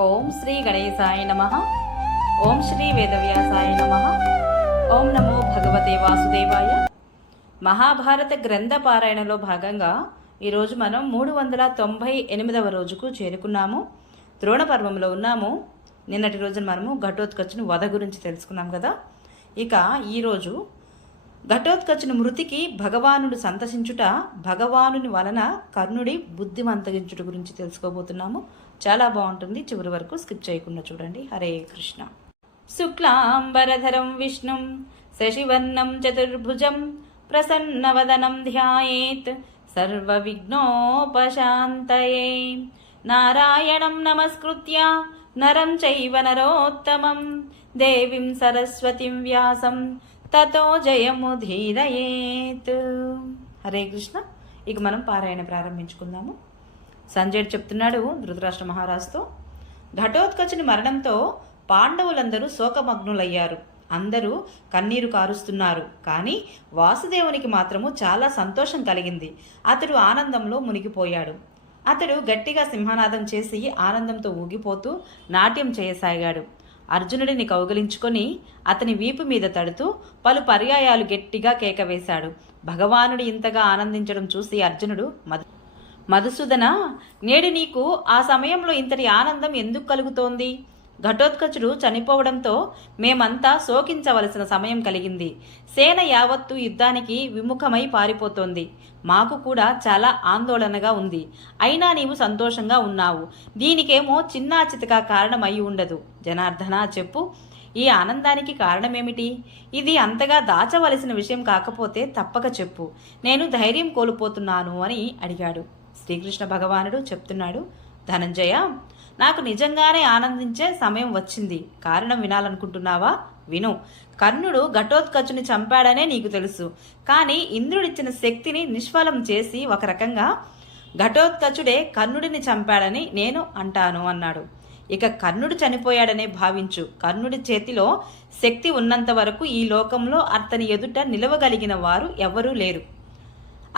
ఓం శ్రీ గణేశాయ నమః. ఓం శ్రీ వేదవ్యాసాయ నమః. ఓం నమో భగవతే వాసుదేవాయ. మహాభారత గ్రంథ పారాయణలో భాగంగా ఈరోజు మనం 398వ రోజుకు చేరుకున్నాము. ద్రోణ పర్వంలో ఉన్నాము. నిన్నటి రోజున మనము ఘటోత్కచుని వధ గురించి తెలుసుకున్నాం కదా. ఇక ఈరోజు ఘటోత్కచుని మృతికి భగవానుడు సంతసించుట, భగవానుని వలన కర్ణుడి బుద్ధిమంతగించుట గురించి తెలుసుకోబోతున్నాము. చాలా బాగుంటుంది, చివరి వరకు స్కిప్ చేయకుండా చూడండి. హరే కృష్ణ. శుక్లాంబరధరం విష్ణుం శశివర్ణం చతుర్భుజం ప్రసన్నవదనం ధ్యాయేత్ సర్వ విఘ్నోపశాంతయే. నారాయణం నమస్కృత్య నరం చైవ నరోత్తమం దేవీం సరస్వతిం వ్యాసం తతో జయముధీరయేత్. హరే కృష్ణ. ఇక మనం పారాయణ ప్రారంభించుకుందాము. సంజయుడు చెప్తున్నాడు ధృతరాష్ట్ర మహారాజుతో, ఘటోత్కచుని మరణంతో పాండవులందరూ శోకమగ్నులయ్యారు. అందరూ కన్నీరు కారుస్తున్నారు. కానీ వాసుదేవునికి మాత్రము చాలా సంతోషం కలిగింది. అతడు ఆనందంలో మునిగిపోయాడు. అతడు గట్టిగా సింహనాదం చేసి ఆనందంతో ఊగిపోతూ నాట్యం చేయసాగాడు. అర్జునుడిని కౌగిలించుకొని అతని వీపు మీద తడుతూ పలు పర్యాయాలు గట్టిగా కేక వేశాడు. భగవానుడు ఇంతగా ఆనందించడం చూసి అర్జునుడు, మధుసూదన, నేడు నీకు ఆ సమయంలో ఇంతటి ఆనందం ఎందుకు కలుగుతోంది? ఘటోత్కచుడు చనిపోవడంతో మేమంతా శోకించవలసిన సమయం కలిగింది. సేన యావత్తు యుద్ధానికి విముఖమై పారిపోతోంది. మాకు కూడా చాలా ఆందోళనగా ఉంది. అయినా నీవు సంతోషంగా ఉన్నావు. దీనికేమో చిన్నా చితకా కారణం అయి ఉండదు. జనార్దన, చెప్పు, ఈ ఆనందానికి కారణమేమిటి? ఇది అంతగా దాచవలసిన విషయం కాకపోతే తప్పక చెప్పు. నేను ధైర్యం కోల్పోతున్నాను అని అడిగాడు. శ్రీకృష్ణ భగవానుడు చెప్తున్నాడు, ధనంజయ, నాకు నిజంగానే ఆనందించే సమయం వచ్చింది. కారణం వినాలనుకుంటున్నావా? విను. కర్ణుడు ఘటోత్కచుని చంపాడనే నీకు తెలుసు. కానీ ఇంద్రుడిచ్చిన శక్తిని నిష్ఫలం చేసి ఒక రకంగా ఘటోత్కచుడే కర్ణుడిని చంపాడని నేను అంటాను అన్నాడు. ఇక కర్ణుడు చనిపోయాడనే భావించు. కర్ణుడి చేతిలో శక్తి ఉన్నంత వరకు ఈ లోకంలో అతని ఎదుట నిలవగలిగిన వారు ఎవరూ లేరు.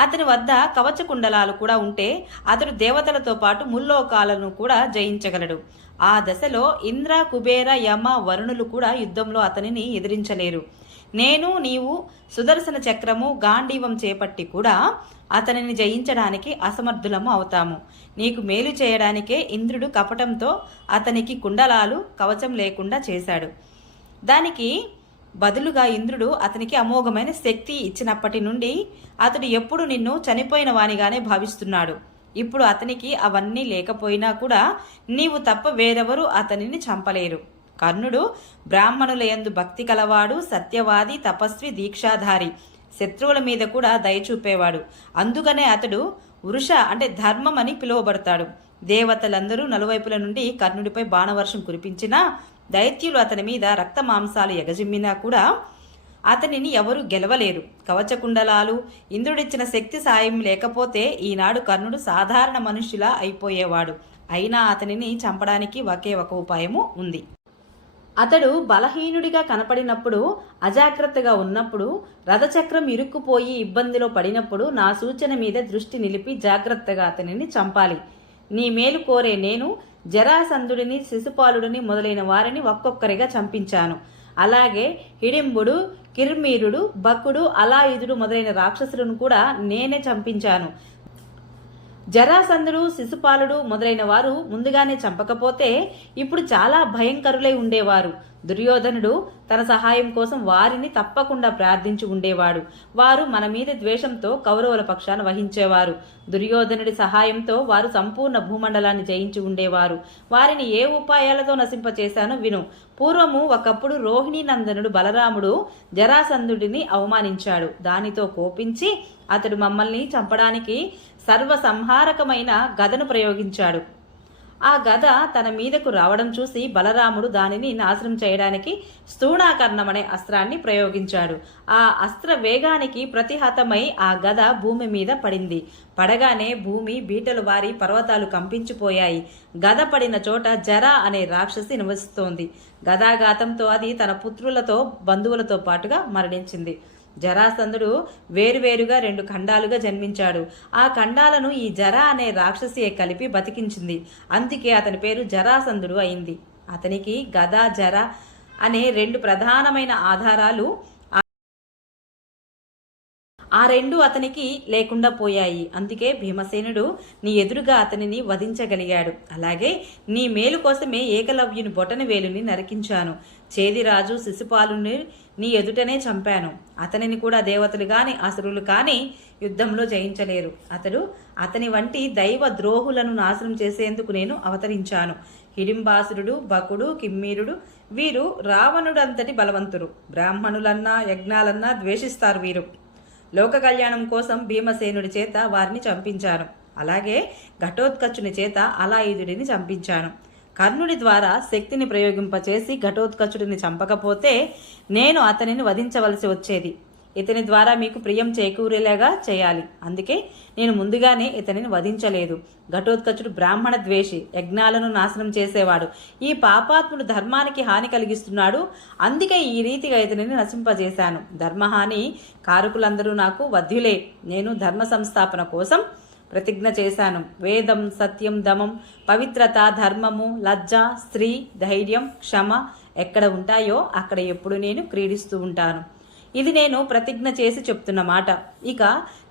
అతని వద్ద కవచ కుండలాలు కూడా ఉంటే అతడు దేవతలతో పాటు ముల్లోకాలను కూడా జయించగలడు. ఆ దశలో ఇంద్ర, కుబేర, యమ, వరుణులు కూడా యుద్ధంలో అతనిని ఎదిరించలేరు. నేను, నీవు సుదర్శన చక్రము, గాంధీవం చేపట్టి కూడా అతనిని జయించడానికి అసమర్థులము అవుతాము. నీకు మేలు చేయడానికే ఇంద్రుడు కపటంతో అతనికి కుండలాలు, కవచం లేకుండా చేశాడు. దానికి బదులుగా ఇంద్రుడు అతనికి అమోఘమైన శక్తి ఇచ్చినప్పటి నుండి అతడు ఎప్పుడు నిన్ను చనిపోయిన వానిగానే భావిస్తున్నాడు. ఇప్పుడు అతనికి అవన్నీ లేకపోయినా కూడా నీవు తప్ప వేరెవరూ అతనిని చంపలేరు. కర్ణుడు బ్రాహ్మణుల యందు భక్తి కలవాడు, సత్యవాది, తపస్వి, దీక్షాధారి, శత్రువుల మీద కూడా దయ చూపేవాడు. అందుకనే అతడు వృష అంటే ధర్మం అని పిలువబడతాడు. దేవతలందరూ నలువైపుల నుండి కర్ణుడిపై బాణవర్షం కురిపించినా, దైత్యులు అతని మీద రక్త మాంసాలు ఎగజిమ్మినా కూడా అతనిని ఎవరు గెలవలేరు. కవచకుండలాలు, ఇంద్రుడిచ్చిన శక్తి సాయం లేకపోతే ఈనాడు కర్ణుడు సాధారణ మనుష్యులా అయిపోయేవాడు. అయినా అతనిని చంపడానికి ఒకే ఒక ఉపాయము ఉంది. అతడు బలహీనుడిగా కనపడినప్పుడు, అజాగ్రత్తగా ఉన్నప్పుడు, రథచక్రం ఇరుక్కుపోయి ఇబ్బందిలో పడినప్పుడు నా సూచన మీద దృష్టి నిలిపి జాగ్రత్తగా అతనిని చంపాలి. నీ మేలు కోరే నేను జరాసంధుడిని, శిశుపాలుడిని మొదలైన వారిని ఒక్కొక్కరిగా చంపించాను. అలాగే హిడింబుడు, కిర్మీరుడు, బకుడు, అలాయుధుడు మొదలైన రాక్షసులను కూడా నేనే చంపించాను. జరాసంధుడు, శిశుపాలుడు మొదలైన వారు ముందుగానే చంపకపోతే ఇప్పుడు చాలా భయంకరులై ఉండేవారు. దుర్యోధనుడు తన సహాయం కోసం వారిని తప్పకుండా ప్రార్థించి ఉండేవాడు. వారు మన మీద ద్వేషంతో కౌరవుల పక్షాన వహించేవారు. దుర్యోధనుడి సహాయంతో వారు సంపూర్ణ భూమండలాన్ని జయించి ఉండేవారు. వారిని ఏ ఉపాయాలతో నశింపచేశానో విను. పూర్వము ఒకప్పుడు రోహిణీ నందనుడు బలరాముడు జరాసంధుడిని అవమానించాడు. దానితో కోపించి అతడు మమ్మల్ని చంపడానికి సర్వసంహారకమైన గదను ప్రయోగించాడు. ఆ గద తన మీదకు రావడం చూసి బలరాముడు దానిని నాశనం చేయడానికి స్థూణాకర్ణం అనే అస్త్రాన్ని ప్రయోగించాడు. ఆ అస్త్ర వేగానికి ప్రతిహతమై ఆ గద భూమి మీద పడింది. పడగానే భూమి బీటలు వారి పర్వతాలు కంపించిపోయాయి. గద పడిన చోట జర అనే రాక్షసి నివసిస్తోంది. గదాఘాతంతో అది తన పుత్రులతో బంధువులతో పాటుగా మరణించింది. జరాసంధుడు వేరువేరుగా 2 ఖండాలుగా జన్మించాడు. ఆ ఖండాలను ఈ జర అనే రాక్షసి కలిపి బతికించింది. అందుకే అతని పేరు జరాసంధుడు అయింది. అతనికి గద, జర అనే 2 ప్రధానమైన ఆధారాలు ఆ 2 అతనికి లేకుండా పోయాయి. అందుకే భీమసేనుడు నీ ఎదురుగా అతనిని వధించగలిగాడు. అలాగే నీ మేలు కోసమే ఏకలవ్యుని బొటన వేలుని నరికించాను. చేదిరాజు శిశుపాలుని నీ ఎదుటనే చంపాను. అతనిని కూడా దేవతలు కాని అసురులు కాని యుద్ధంలో జయించలేరు. అతని వంటి దైవ ద్రోహులను నాశనం చేసేందుకు నేను అవతరించాను. హిడింబాసురుడు, బకుడు, కిమ్మీరుడు వీరు రావణుడంతటి బలవంతులు. బ్రాహ్మణులన్నా యజ్ఞాలన్నా ద్వేషిస్తారు వీరు. లోక కళ్యాణం కోసం భీమసేనుడి చేత వారిని చంపించాను. అలాగే ఘటోత్కచుని చేత అలాయుధుడిని చంపించాను. కర్ణుడి ద్వారా శక్తిని ప్రయోగింపచేసి ఘటోత్కచుడిని చంపకపోతే నేను అతనిని వధించవలసి వచ్చేది. ఇతని ద్వారా మీకు ప్రియం చేకూరేలాగా చేయాలి. అందుకే నేను ముందుగానే ఇతనిని వధించలేదు. ఘటోత్కచుడు బ్రాహ్మణ ద్వేషి, యజ్ఞాలను నాశనం చేసేవాడు. ఈ పాపాత్ముడు ధర్మానికి హాని కలిగిస్తున్నాడు. అందుకే ఈ రీతిగా ఇతనిని నశింపజేశాను. ధర్మహాని కారకులందరూ నాకు వధ్యులే. నేను ధర్మ సంస్థాపన కోసం ప్రతిజ్ఞ చేశాను. వేదం, సత్యం, దమం, పవిత్రత, ధర్మము, లజ్జ, స్త్రీ, ధైర్యం, క్షమ ఎక్కడ ఉంటాయో అక్కడ ఎప్పుడు నేను క్రీడిస్తూ ఉంటాను. ఇది నేను ప్రతిజ్ఞ చేసి చెప్తున్న మాట. ఇక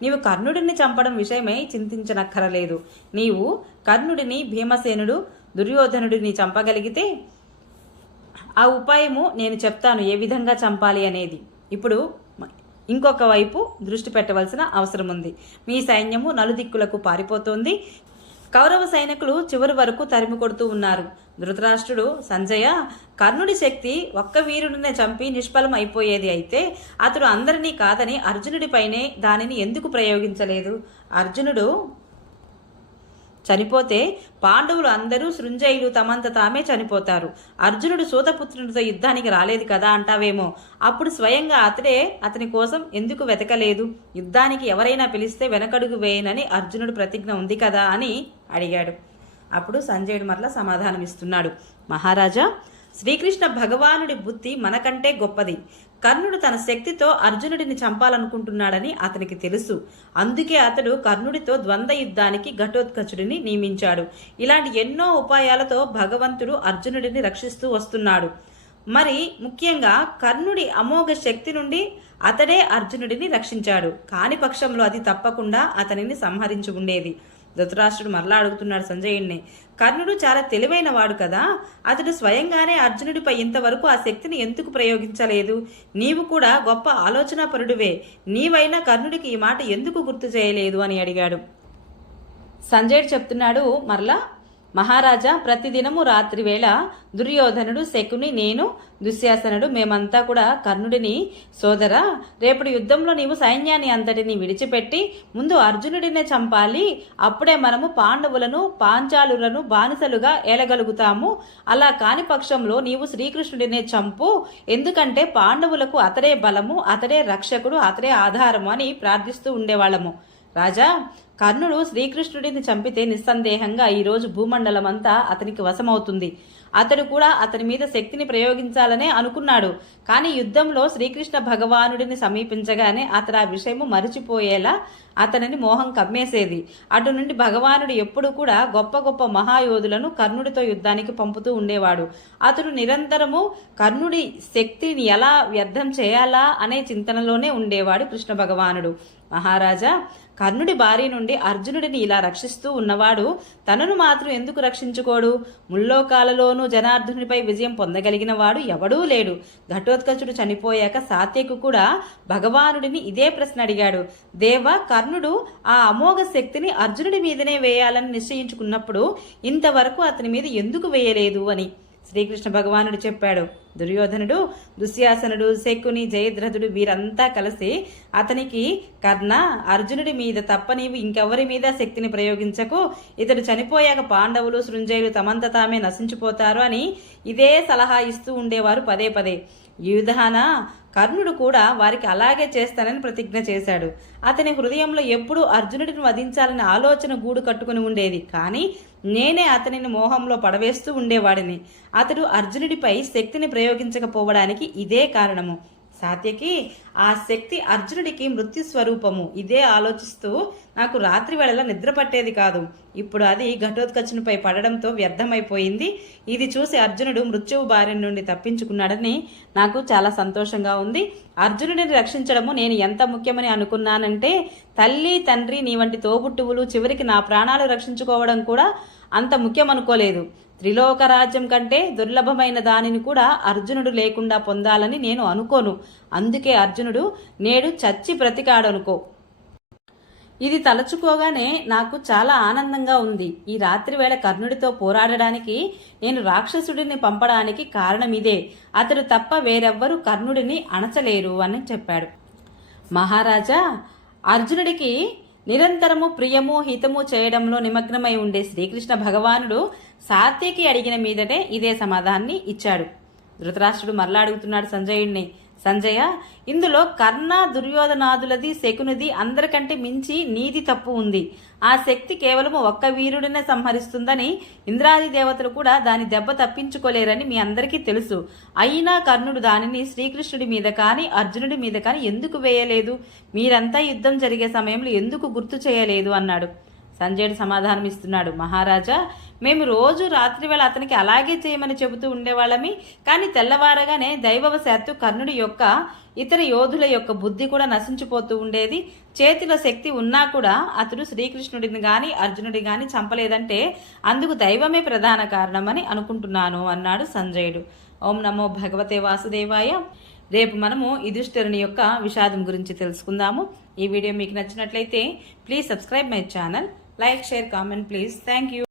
నీవు కర్ణుడిని చంపడం విషయమై చింతించనక్కరలేదు. నీవు కర్ణుడిని, భీమసేనుడు, దుర్యోధనుడిని చంపగలిగితే ఆ ఉపాయము నేను చెప్తాను ఏ విధంగా చంపాలి అనేది. ఇప్పుడు ఇంకొక వైపు దృష్టి పెట్టవలసిన అవసరం ఉంది. మీ సైన్యము నలుదిక్కులకు పారిపోతోంది. కౌరవ సైనికులు చివరి వరకు తరిమి కొడుతూ ఉన్నారు. ధృతరాష్ట్రుడు, సంజయ, కర్ణుడి శక్తి ఒక్క వీరుడినే చంపి నిష్ఫలం అయిపోయేది అయితే అతడు అందరినీ కాదని అర్జునుడిపైనే దానిని ఎందుకు ప్రయోగించలేదు? అర్జునుడు చనిపోతే పాండవులు అందరూ సృంజయులు తమంత తామే చనిపోతారు. అర్జునుడు సూతపుత్రునితో యుద్ధానికి రాలేదు కదా అంటావేమో. అప్పుడు స్వయంగా అతడే అతని కోసం ఎందుకు వెతకలేదు? యుద్ధానికి ఎవరైనా పిలిస్తే వెనకడుగు వేయనని అర్జునుడు ప్రతిజ్ఞ ఉంది కదా అని అడిగాడు. అప్పుడు సంజయుడు మరలా సమాధానమిస్తున్నాడు. మహారాజా, శ్రీకృష్ణ భగవానుడి బుద్ధి మనకంటే గొప్పది. కర్ణుడు తన శక్తితో అర్జునుడిని చంపాలనుకుంటున్నాడని అతనికి తెలుసు. అందుకే అతడు కర్ణుడితో ద్వంద్వ యుద్ధానికి ఘటోత్కచుడిని నియమించాడు. ఇలాంటి ఎన్నో ఉపాయాలతో భగవంతుడు అర్జునుడిని రక్షిస్తూ వస్తున్నాడు. మరి ముఖ్యంగా కర్ణుడి అమోఘ శక్తి నుండి అతడే అర్జునుడిని రక్షించాడు. కాని పక్షంలో అది తప్పకుండా అతనిని సంహరించి ఉండేది. ధృతరాష్ట్రుడు మరలా అడుగుతున్నాడు సంజయుడిని, కర్ణుడు చాలా తెలివైన వాడు కదా, అతడు స్వయంగానే అర్జునుడిపై ఇంతవరకు ఆ శక్తిని ఎందుకు ప్రయోగించలేదు? నీవు కూడా గొప్ప ఆలోచనాపరుడివే. నీవైనా కర్ణుడికి ఈ మాట ఎందుకు గుర్తు చేయలేదు అని అడిగాడు. సంజయుడు చెప్తున్నాడు మరలా, మహారాజా, ప్రతిదినము రాత్రి వేళ దుర్యోధనుడు, శకుని, నేను, దుశ్శాసనుడు మేమంతా కూడా కర్ణుడిని, సోదరా, రేపటి యుద్ధంలో నీవు సైన్యాన్ని అంతటిని విడిచిపెట్టి ముందు అర్జునుడినే చంపాలి. అప్పుడే మనము పాండవులను, పాంచాలులను బానిసలుగా ఏలగలుగుతాము. అలా కాని పక్షంలో నీవు శ్రీకృష్ణుడినే చంపు. ఎందుకంటే పాండవులకు అతడే బలము, అతడే రక్షకుడు, అతడే ఆధారము అని ప్రార్థిస్తూ ఉండేవాళ్ళము. రాజా, కర్ణుడు శ్రీకృష్ణుడిని చంపితే నిస్సందేహంగా ఈరోజు భూమండలం అంతా అతనికి వశమవుతుంది. అతడు కూడా అతని మీద శక్తిని ప్రయోగించాలనే అనుకున్నాడు. కానీ యుద్ధంలో శ్రీకృష్ణ భగవానుడిని సమీపించగానే అతడు ఆ విషయము మరిచిపోయేలా అతనిని మోహం కమ్మేసేది. అటు నుండి భగవానుడు ఎప్పుడు కూడా గొప్ప గొప్ప మహాయోధులను కర్ణుడితో యుద్ధానికి పంపుతూ ఉండేవాడు. అతడు నిరంతరము కర్ణుడి శక్తిని ఎలా వ్యర్థం చేయాలా అనే చింతనలోనే ఉండేవాడు కృష్ణ భగవానుడు. మహారాజా, కర్ణుడి బారి నుండి అర్జునుడిని ఇలా రక్షిస్తూ ఉన్నవాడు తనను మాత్రం ఎందుకు రక్షించుకోడు? ముల్లోకాలలోనూ జనార్దనుడిపై విజయం పొందగలిగిన వాడు ఎవడూ లేడు. ఘటోత్కచుడు చనిపోయాక సాత్యకు కూడా భగవానుడిని ఇదే ప్రశ్న అడిగాడు. దేవ, కర్ణుడు ఆ అమోఘ శక్తిని అర్జునుడి మీదనే వేయాలని నిశ్చయించుకున్నప్పుడు ఇంతవరకు అతని మీద ఎందుకు వేయలేదు అని శ్రీకృష్ణ భగవానుడు చెప్పాడు. దుర్యోధనుడు, దుశ్శాసనుడు, శకుని, జయద్రథుడు వీరంతా కలిసి అతనికి, కర్ణ, అర్జునుడి మీద తప్ప నీవు ఇంకెవరి మీద శక్తిని ప్రయోగించకు. ఇతడు చనిపోయాక పాండవులు, సృంజయులు తమంత తామే నశించిపోతారు అని ఇదే సలహా ఇస్తూ ఉండేవారు పదే పదే. యుధాన కర్ణుడు కూడా వారికి అలాగే చేస్తానని ప్రతిజ్ఞ చేశాడు. అతని హృదయంలో ఎప్పుడూ అర్జునుడిని వధించాలనే ఆలోచన గూడు కట్టుకుని ఉండేది. కానీ నేనే అతనిని మోహంలో పడవేస్తూ ఉండేవాడిని. అతడు అర్జునుడిపై శక్తిని ప్రయోగించకపోవడానికి ఇదే కారణము. సాత్యకి ఆ శక్తి అర్జునుడికి మృత్యు స్వరూపము. ఇదే ఆలోచిస్తూ నాకు రాత్రి వేళలా నిద్ర పట్టేది కాదు. ఇప్పుడు అది ఘటోత్కచునిపై పడడంతో వ్యర్థమైపోయింది. ఇది చూసి అర్జునుడు మృత్యువు బారి నుండి తప్పించుకున్నాడని నాకు చాలా సంతోషంగా ఉంది. అర్జునుడిని రక్షించడము నేను ఎంత ముఖ్యమని అనుకున్నానంటే, తల్లి తండ్రి నీ వంటి తోబుట్టువులు చివరికి నా ప్రాణాలు రక్షించుకోవడం కూడా అంత ముఖ్యం అనుకోలేదు. త్రిలోక రాజ్యం కంటే దుర్లభమైన దానిని కూడా అర్జునుడు లేకుండా పొందాలని నేను అనుకోను. అందుకే అర్జునుడు నేడు చచ్చి బ్రతికాడనుకో. ఇది తలచుకోగానే నాకు చాలా ఆనందంగా ఉంది. ఈ రాత్రి వేళ కర్ణుడితో పోరాడడానికి నేను రాక్షసుడిని పంపడానికి కారణం ఇదే. అతడు తప్ప వేరెవ్వరూ కర్ణుడిని అణచలేరు అని చెప్పాడు. మహారాజా, అర్జునుడికి నిరంతరము ప్రియము హితము చేయడంలో నిమగ్నమై ఉండే శ్రీకృష్ణ భగవానుడు సాత్యకి అడిగిన మీదటే ఇదే సమాధానాన్ని ఇచ్చాడు. ధృతరాష్ట్రుడు మరలా అడుగుతున్నాడు సంజయుడిని, సంజయ, ఇందులో కర్ణ దుర్యోధనాదులది శకునిది అందరికంటే మించి నీది తప్పు ఉంది. ఆ శక్తి కేవలము ఒక్క వీరుడినే సంహరిస్తుందని ఇంద్రాది దేవతలు కూడా దాని దెబ్బ తప్పించుకోలేరని మీ అందరికీ తెలుసు. అయినా కర్ణుడు దానిని శ్రీకృష్ణుడి మీద కానీ అర్జునుడి మీద కానీ ఎందుకు వేయలేదు? మీరంతా యుద్ధం జరిగే సమయంలో ఎందుకు గుర్తు చేయలేదు అన్నాడు. సంజయుడు సమాధానం ఇస్తున్నాడు, మహారాజా, మేము రోజు రాత్రివేళ అతనికి అలాగే చేయమని చెబుతూ ఉండేవాళ్ళమి. కానీ తెల్లవారగానే దైవవశాత్తు కర్ణుడి యొక్క ఇతర యోధుల యొక్క బుద్ధి కూడా నశించిపోతూ ఉండేది. చేతిలో శక్తి ఉన్నా కూడా అతడు శ్రీకృష్ణుడిని గాని అర్జునుడి గాని చంపలేదంటే అందుకు దైవమే ప్రధాన కారణమని అనుకుంటున్నాను అన్నాడు సంజయుడు. ఓం నమో భగవతే వాసుదేవాయ. రేపు మనము యుధిష్ఠిరుని యొక్క విషాదం గురించి తెలుసుకుందాము. ఈ వీడియో మీకు నచ్చినట్లయితే please subscribe my channel. Like, share, comment please. Thank you.